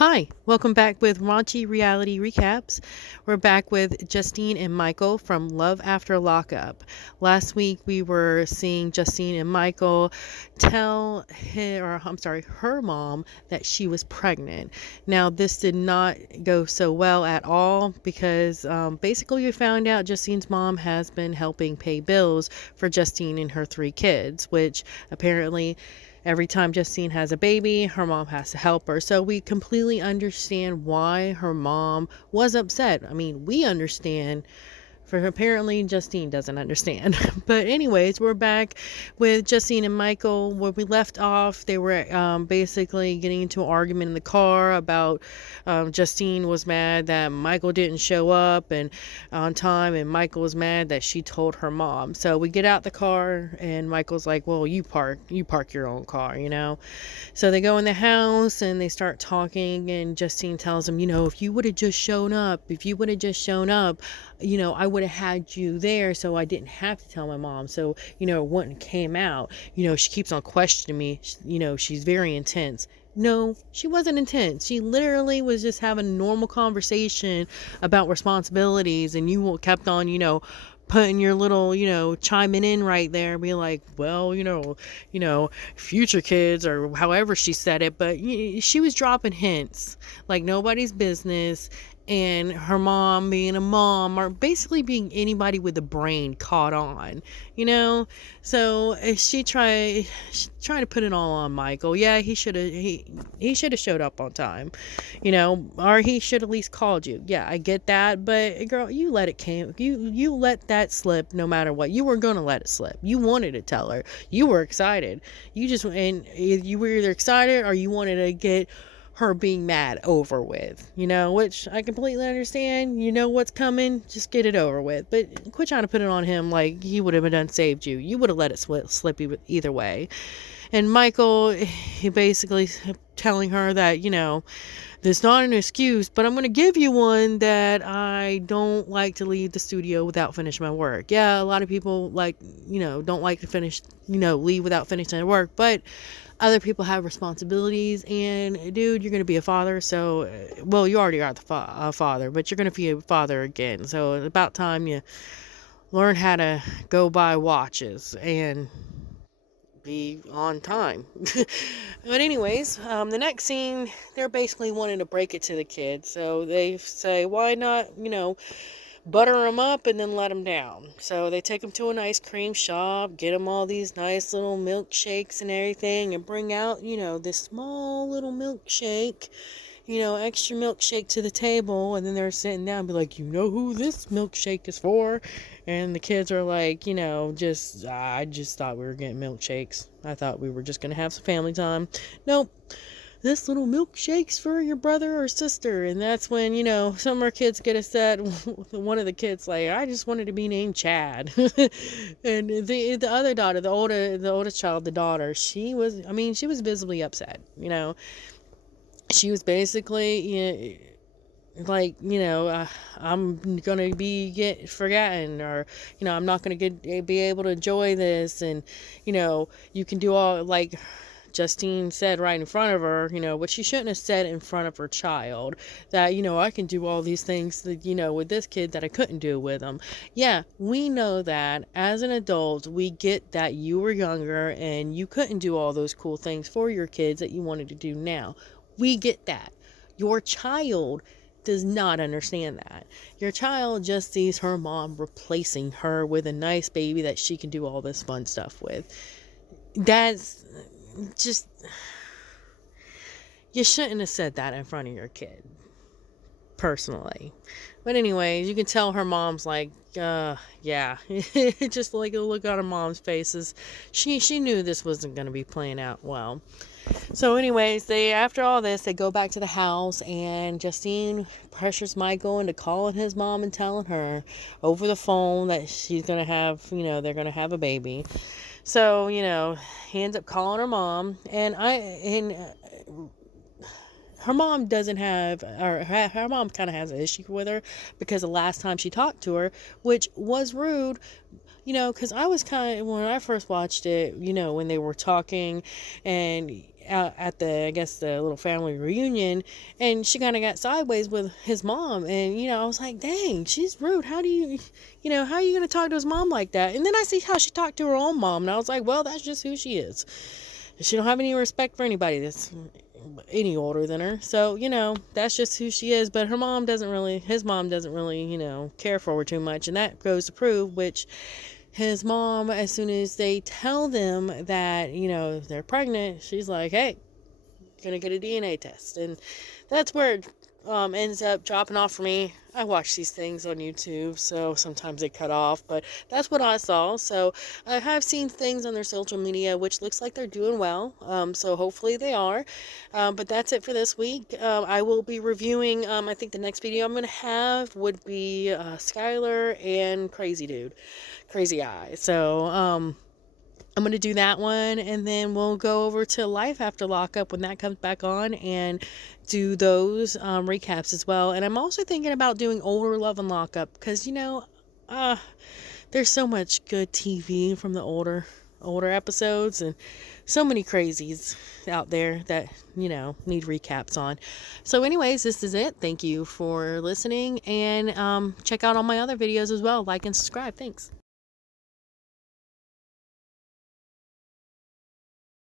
Hi, welcome back with Raunchy Reality Recaps. We're back with Justine and Michael from Love After Lockup. Last week we were seeing Justine and Michael tell her mom that she was pregnant. Now this did not go so well at all because basically we found out Justine's mom has been helping pay bills for Justine and her three kids, which apparently every time Justine has a baby, her mom has to help her. So we completely understand why her mom was upset. I mean, we understand. For apparently Justine doesn't understand. But anyways, we're back with Justine and Michael. Where we left off, they were basically getting into an argument in the car about Justine was mad that Michael didn't show up and on time, and Michael was mad that she told her mom. So we get out the car, and Michael's like, "Well, you park your own car, you know." So they go in the house and they start talking, and Justine tells him, if you would have just shown up, I would have had you there so I didn't have to tell my mom. So, it wouldn't came out. She keeps on questioning me. She's very intense. No, she wasn't intense. She literally was just having a normal conversation about responsibilities, and you kept on, putting your little, chiming in right there, be like, well, future kids, or however she said it, but she was dropping hints like nobody's business. And her mom being a mom, or basically being anybody with a brain, caught on, so trying to put it all on Michael. Yeah, he should have showed up on time, or he should at least called you. Yeah, I get that, but girl, you let that slip. No matter what, you were gonna let it slip. You wanted to tell her. You were excited. You were either excited or you wanted to get her being mad over with, which I completely understand. You know what's coming, just get it over with. But quit trying to put it on him like he would have done saved you. You would have let it slip either way. And Michael, he basically telling her that, there's not an excuse, but I'm going to give you one, that I don't like to leave the studio without finishing my work. Yeah, a lot of people don't like to leave without finishing their work, but other people have responsibilities, and dude, you're going to be a father. So, well, you already are the father, but you're going to be a father again. So it's about time you learn how to go by watches and be on time. But anyways, the next scene, they're basically wanting to break it to the kids. So they say, why not, butter them up and then let them down. So they take them to an ice cream shop, get them all these nice little milkshakes and everything, and bring out, this small little milkshake, extra milkshake to the table. And then they're sitting down and be like, who this milkshake is for? And the kids are like, I just thought we were getting milkshakes. I thought we were just going to have some family time. Nope. This little milkshake's for your brother or sister. And that's when, some of our kids get upset. One of the kids like, I just wanted to be named Chad. And the other daughter, the oldest child, the daughter, she was visibly upset. She was basically, I'm gonna get forgotten, or I'm not gonna be able to enjoy this. And you can do all, like Justine said right in front of her, what she shouldn't have said in front of her child, that, I can do all these things that, with this kid that I couldn't do with him. Yeah, we know that as an adult, we get that you were younger and you couldn't do all those cool things for your kids that you wanted to do now. We get that. Your child does not understand that. Your child just sees her mom replacing her with a nice baby that she can do all this fun stuff with. That's just, you shouldn't have said that in front of your kid, personally. But anyways, you can tell her mom's like, yeah. Just like a look on her mom's faces. She knew this wasn't going to be playing out well. So anyways, after all this, they go back to the house, and Justine pressures Michael into calling his mom and telling her over the phone that she's going to have, they're going to have a baby. So, he ends up calling her mom, and her mom doesn't have, or her mom kind of has an issue with her because the last time she talked to her, which was rude, because I was kind of, when I first watched it, when they were talking, and at the, I guess, the little family reunion, and she kind of got sideways with his mom. And, I was like, dang, she's rude. How do you, how are you going to talk to his mom like that? And then I see how she talked to her own mom, and I was like, well, that's just who she is. She don't have any respect for anybody that's any older than her. So, that's just who she is. But his mom doesn't really, care for her too much. And that goes to prove, which his mom, as soon as they tell them that, they're pregnant, she's like, hey, you're going to get a DNA test. And that's where it ends up dropping off for me. I watch these things on YouTube, so sometimes they cut off, but that's what I saw. So I have seen things on their social media, which looks like they're doing well. So hopefully they are. But that's it for this week. I will be reviewing, I think the next video I'm going to have would be Skylar and Crazy Eye. So, I'm going to do that one, and then we'll go over to Life After Lockup when that comes back on and do those recaps as well. And I'm also thinking about doing Older Love and Lockup because, there's so much good TV from the older episodes, and so many crazies out there that, need recaps on. So anyways, this is it. Thank you for listening, and check out all my other videos as well. Like and subscribe. Thanks.